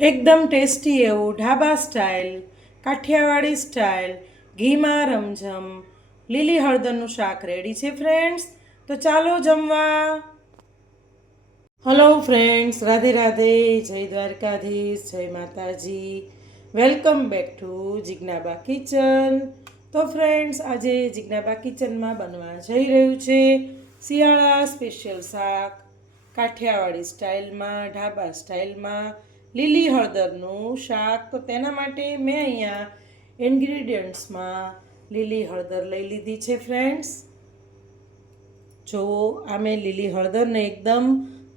એકદમ ટેસ્ટી એવું dhaba style, Kathiawadi style, ઘીમાં રમઝમ, લીલી હળદરનું શાક રેડી છે ફ્રેન્ડ્સ તો ચાલો જમવા. હલો ફ્રેન્ડ્સ રાધે રાધે, જય દ્વારકાધીશ, જય માતાજી. Welcome back to Jignaba kitchen. તો ફ્રેન્ડ્સ આજે જિજ્ઞાબા કિચનમાં બનવા જઈ રહ્યું છે શિયાળા સ્પેશિયલ શાક, કાઠિયાવાડી સ્ટાઇલમાં, ઢાબા સ્ટાઇલમાં લીલી હળદરનું શાક. તો તેના માટે મેં અહીંયા ઇન્ગ્રીડિયન્ટ્સમાં લીલી હળદર લઈ લીધી છે, ફ્રેન્ડ્સ. જો આ મેં લીલી હળદરને એકદમ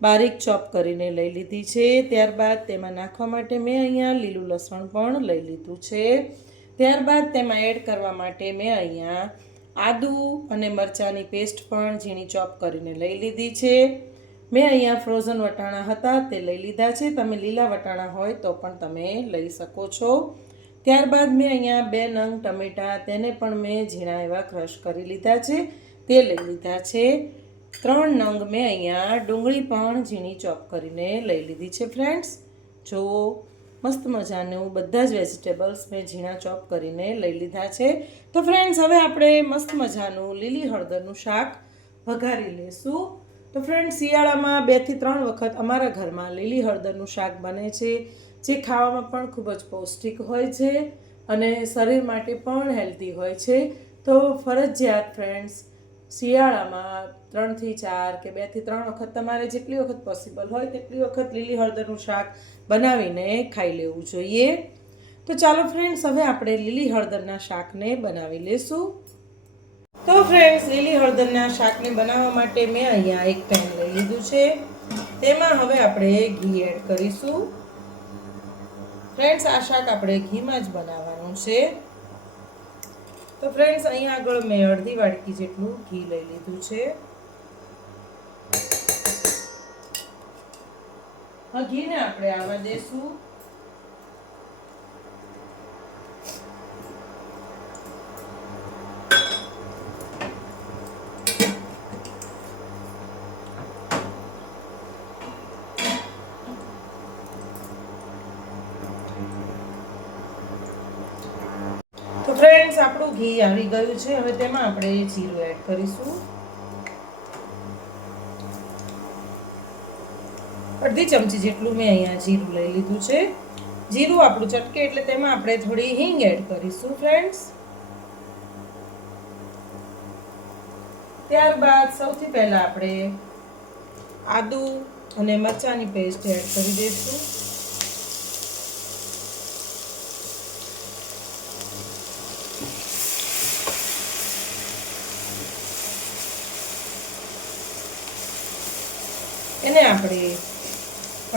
બારીક ચોપ કરીને લઈ લીધી છે. ત્યારબાદ તેમાં નાખવા માટે મેં અહીંયા લીલું લસણ પણ લઈ લીધું છે. ત્યારબાદ તેમાં એડ કરવા માટે મેં અહીંયા આદુ અને મરચાંની પેસ્ટ પણ ઝીણી ચોપ કરીને લઈ લીધી છે. મેં અહીંયા ફ્રોઝન વટાણા હતા, તે લઈ લીધા છે. તમે લીલા વટાણા હોય તો પણ તમે લઈ શકો છો. ત્યારબાદ મેં અહીંયા બે નંગ ટમેટાં, તેને પણ મેં ઝીણા એવા ક્રશ કરી લીધા છે. તે લઈ લીધા છે. ત્રણ નંગ મેં અહીંયા ડુંગળી પણ ઝીણી ચોપ કરીને લઈ લીધી છે ફ્રેન્ડ્સ જો મસ્ત મજાનું બધા જ વેજીટેબલ્સ મેં ઝીણા ચોપ કરીને લઈ લીધા છે. તો ફ્રેન્ડ્સ હવે આપણે મસ્ત મજાનું લીલી હળદરનું શાક વઘારી લેશું. તો ફ્રેન્ડ શિયાળામાં બેથી ત્રણ વખત અમારા ઘરમાં લીલી હળદરનું શાક બને છે, જે ખાવામાં પણ ખૂબ જ પૌષ્ટિક હોય છે અને શરીર માટે પણ હેલ્ધી હોય છે. તો ફરજિયાત ફ્રેન્ડ્સ શિયાળામાં ત્રણથી ચાર કે બેથી ત્રણ વખત તમારે જેટલી વખત પોસિબલ હોય તેટલી વખત લીલી હળદરનું શાક બનાવીને ખાઈ લેવું જોઈએ. તો ચાલો ફ્રેન્ડ્સ હવે આપણે લીલી હળદરના શાકને બનાવી લેશું. તો ફ્રેન્ડ્સ લીલી હળદરના શાકને બનાવવા માટે મેં અહીંયા એક પેન લઈ લીધું છે. તેમાં હવે આપણે ઘી એડ કરીશું. ફ્રેન્ડ્સ આ શાક આપણે ઘીમાં જ બનાવવાનું છે. તો ફ્રેન્ડ્સ અહીંયા આગળ મેં અડધી વાડકી જેટલું ઘી લઈ લીધું છે. ઘીને આપણે આવવા દેશું તો ફ્રેન્ડ્સ આપણું ઘી આવી ગયું છે. હવે તેમાં આપણે જીરું એડ કરીશું. અડધી ચમચી જેટલું મેં અહીંયા જીરું લઈ લીધું છે. જીરું આપણું ચટકે એટલે તેમાં આપણે થોડી હિંગ એડ કરીશું ફ્રેન્ડ્સ ત્યારબાદ સૌથી પહેલાં આપણે આદુ અને મરચાંની પેસ્ટ એડ કરી દઈશું. એને આપણે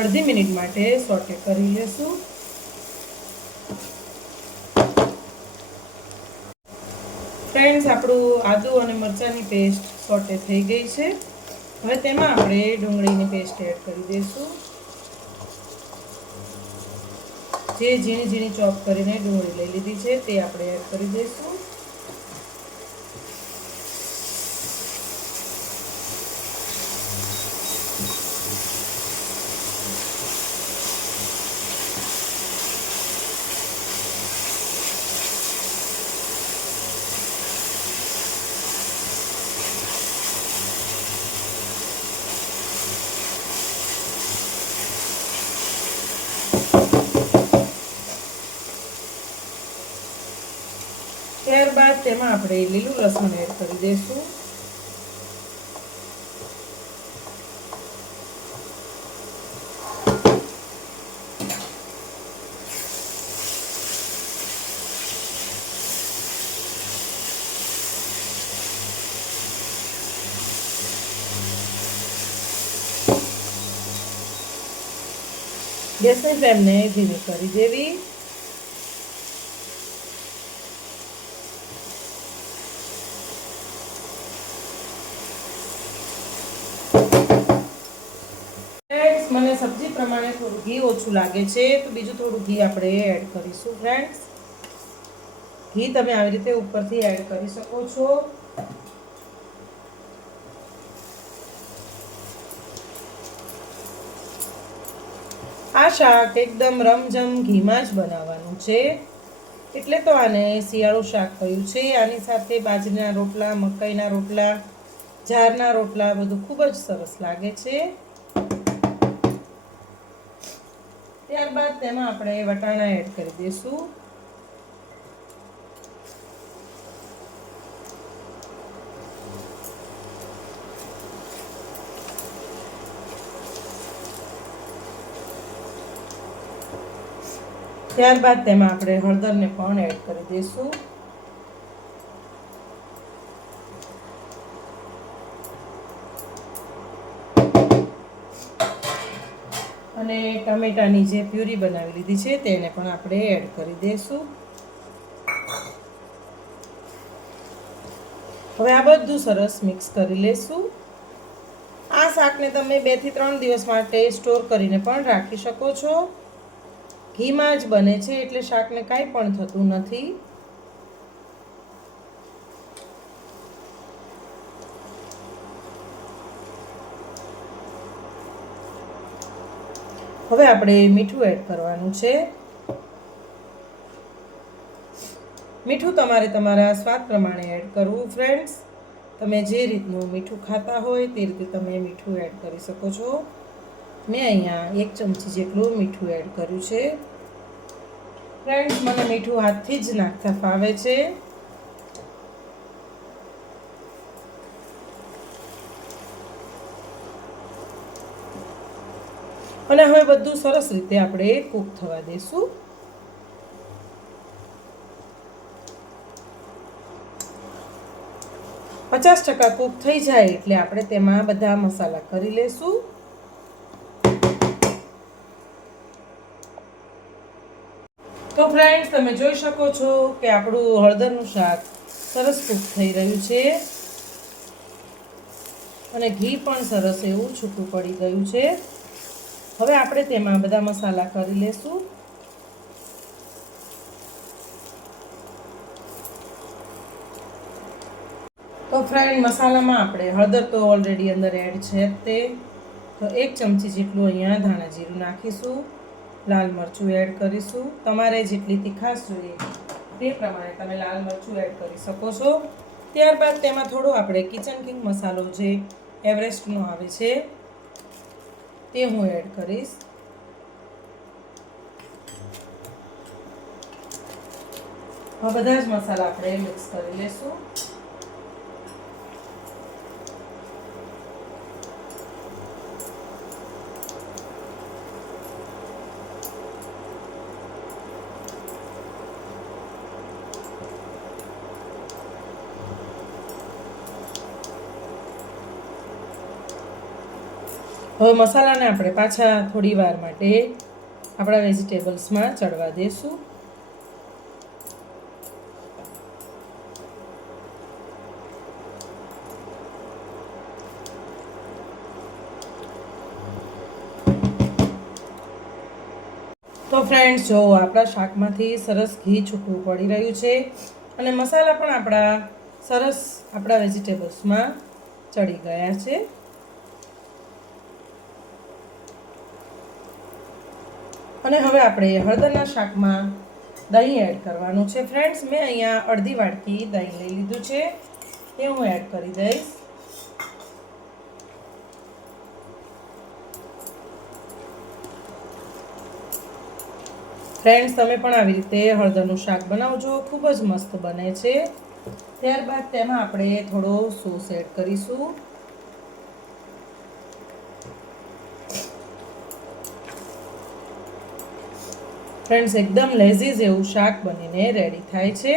અડધી મિનિટ માટે સોટે કરી લેશું. ફ્રેન્ડ્સ આપણું આદુ અને મરચાંની પેસ્ટ સોટે થઈ ગઈ છે. હવે તેમાં આપણે ડુંગળીની પેસ્ટ એડ કરી દઈશું. જે ઝીણી ઝીણી ચોપ કરીને ડુંગળી લઈ લીધી છે, તે આપણે એડ કરી દઈશું ત્યારબાદ તેમાં આપણે લીલું લસણ એડ કરી દઈશું. ગેસની ફ્લેમને ધીમી કરી દેવી ફ્રેન્ડ્સ મને સબ્જી પ્રમાણે થોડું ઘી ઓછું લાગે છે, તો બીજું થોડું ઘી આપણે એડ કરીશું ફ્રેન્ડ્સ ઘી તમે આવી રીતે ઉપરથી એડ કરી શકો છો. આ શાક એકદમ રમઝમ ઘીમાં જ બનાવવાનું છે. એટલે તો આને શિયાળું શાક કહ્યું છે. આની સાથે બાજરીના રોટલા, મકાઈના રોટલા જારના રોટલા બધું ખૂબ જ સરસ લાગે છે. ત્યારબાદ તેમાં આપણે વટાણા એડ કરી દઈશું. ત્યારબાદ તેમાં આપણે હળદરને પણ એડ કરી દઈશું. અને ટમેટાની જે પ્યુરી બનાવી લીધી છે તેને પણ આપણે એડ કરી દઈશું હવે આ બધું સરસ મિક્સ કરી લેશું. આ શાકને તમે બેથી ત્રણ દિવસ માટે સ્ટોર કરીને પણ રાખી શકો છો. ઘીમાં જ બને છે એટલે શાકને કાંઈ પણ થતું નથી. હવે આપણે મીઠું એડ કરવાનું છે. મીઠું તમારે તમારા સ્વાદ પ્રમાણે એડ કરવું ફ્રેન્ડ્સ તમે જે રીતનું મીઠું ખાતા હોય તે રીતે તમે મીઠું એડ કરી શકો છો. મેં અહીંયા એક ચમચી જેટલું મીઠું એડ કર્યું છે. ફ્રેન્ડ્સ મને મીઠું હાથથી જ નાખતા ફાવે છે. અને હવે બધું સરસ રીતે આપણે કૂક થવા દઈશું પચાસ ટકા કૂક થઈ જાય એટલે આપણે તેમાં બધા મસાલા કરી લેશું. તો ફ્રેન્ડ્સ તમે જોઈ શકો છો કે આપણું હળદરનું શાક સરસ કૂક થઈ રહ્યું છે. અને ઘી પણ સરસ એવું છૂટું પડી ગયું છે. હવે આપણે તેમાં બધા મસાલા કરી લેશું. તો ફ્રાઈડ મસાલામાં આપણે હળદર તો ઓલરેડી અંદર એડ છે તે. તો એક ચમચી જેટલું અહીંયા ધાણા જીરું નાખીશું. લાલ મરચું એડ કરીશું. તમારે જેટલી તીખાશ જોઈએ તે પ્રમાણે તમે લાલ મરચું એડ કરી શકો છો. ત્યારબાદ તેમાં થોડો આપણે કિચન કિંગ મસાલો જે એવરેસ્ટનો આવે છે તે હું એડ કરીશ. હવે બધા જ મસાલા આપણે મિક્સ કરી લેશું. હવે મસાલાને આપણે પાછા થોડી વાર માટે આપણા વેજીટેબલ્સમાં ચડવા દઈશું તો ફ્રેન્ડ્સ જો આપણા શાકમાંથી સરસ ઘી છૂટું પડી રહ્યું છે અને મસાલા પણ આપણા સરસ આપણા વેજીટેબલ્સમાં ચડી ગયા છે. અને હવે આપણે હળદરના શાકમાં દહીં એડ કરવાનું છે. ફ્રેન્ડ્સ મેં અહીંયા અડધી વાટકી દહીં લઈ લીધું છે. એ હું એડ કરી દઈશ. ફ્રેન્ડ્સ તમે પણ આવી રીતે હળદરનું શાક બનાવજો. ખૂબ જ મસ્ત બને છે. ત્યારબાદ તેમાં આપણે થોડો સોસ એડ કરીશું. ફ્રેન્ડ્સ એકદમ લેઝીઝ એવું શાક બનીને રેડી થાય છે.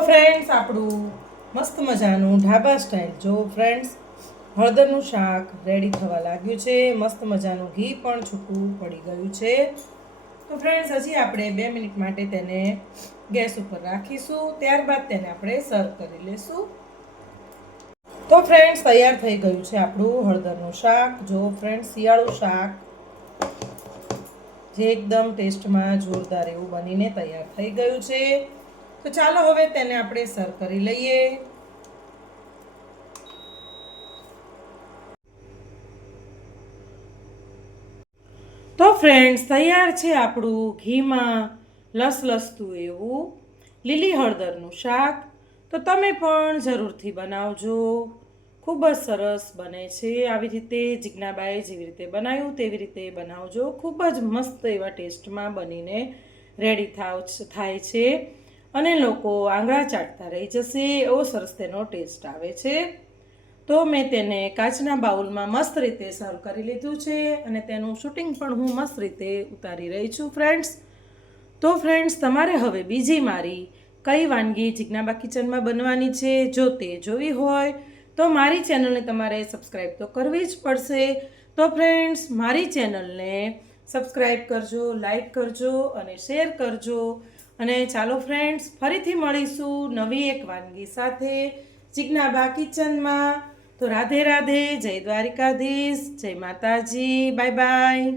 ફ્રેન્ડ્સ આપણું મસ્ત મજાનું ઢાબા સ્ટાઇલ જો ફ્રેન્ડ્સ હળદરનું શાક રેડી થવા લાગ્યું છે. મસ્ત મજાનું ઘી પણ છૂટું પડી ગયું છે. તો ફ્રેન્ડ્સ હજી આપણે બે મિનિટ માટે તેને ગેસ ઉપર રાખીશું. ત્યારબાદ તેને આપણે સર્વ કરી લેશું. તો ફ્રેન્ડ્સ તૈયાર થઈ ગયું છે આપણું હળદરનું શાક. જો ફ્રેન્ડ્સ શિયાળું શાક જે એકદમ ટેસ્ટમાં જોરદાર એવું બનીને તૈયાર થઈ ગયું છે. તો ચાલો હવે તેને આપણે સર્વ કરી લઈએ. તો ફ્રેન્ડ્સ તૈયાર છે આપણું ઘીમાં લસલસતું એવું લીલી હળદરનું શાક. તો તમે પણ જરૂરથી બનાવજો. ખૂબ જ સરસ બને છે. આવી રીતે જિજ્ઞાબાએ જેવી રીતે બનાવ્યું તેવી રીતે બનાવજો. ખૂબ જ મસ્ત એવા ટેસ્ટમાં બનીને રેડી થાવ થાય છે. અને લોકો આંગળા ચાટતા રહી જશે એવો સરસ તેનો ટેસ્ટ આવે છે. તો મેં તેને કાચના બાઉલમાં મસ્ત રીતે સર્વ કરી લીધું છે અને તેનું શૂટિંગ પણ હું મસ્ત રીતે ઉતારી રહી છું ફ્રેન્ડ્સ. તો ફ્રેન્ડ્સ, તમારે હવે બીજી મારી કઈ વાનગી જિજ્ઞાબા કિચનમાં બનવાની છે? જો તે જોવી હોય, તો મારી ચેનલને તમારે સબસ્ક્રાઈબ તો કરવી જ પડશે. તો ફ્રેન્ડ્સ, મારી ચેનલને સબસ્ક્રાઈબ કરજો લાઈક કરજો અને શેર કરજો. અને ચાલો ફ્રેન્ડ્સ ફરીથી મળીશું નવી એક વાનગી સાથે જિજ્ઞાબા કિચનમાં. તો રાધે રાધે, જય દ્વારિકાધીશ, જય માતાજી, બાય બાય.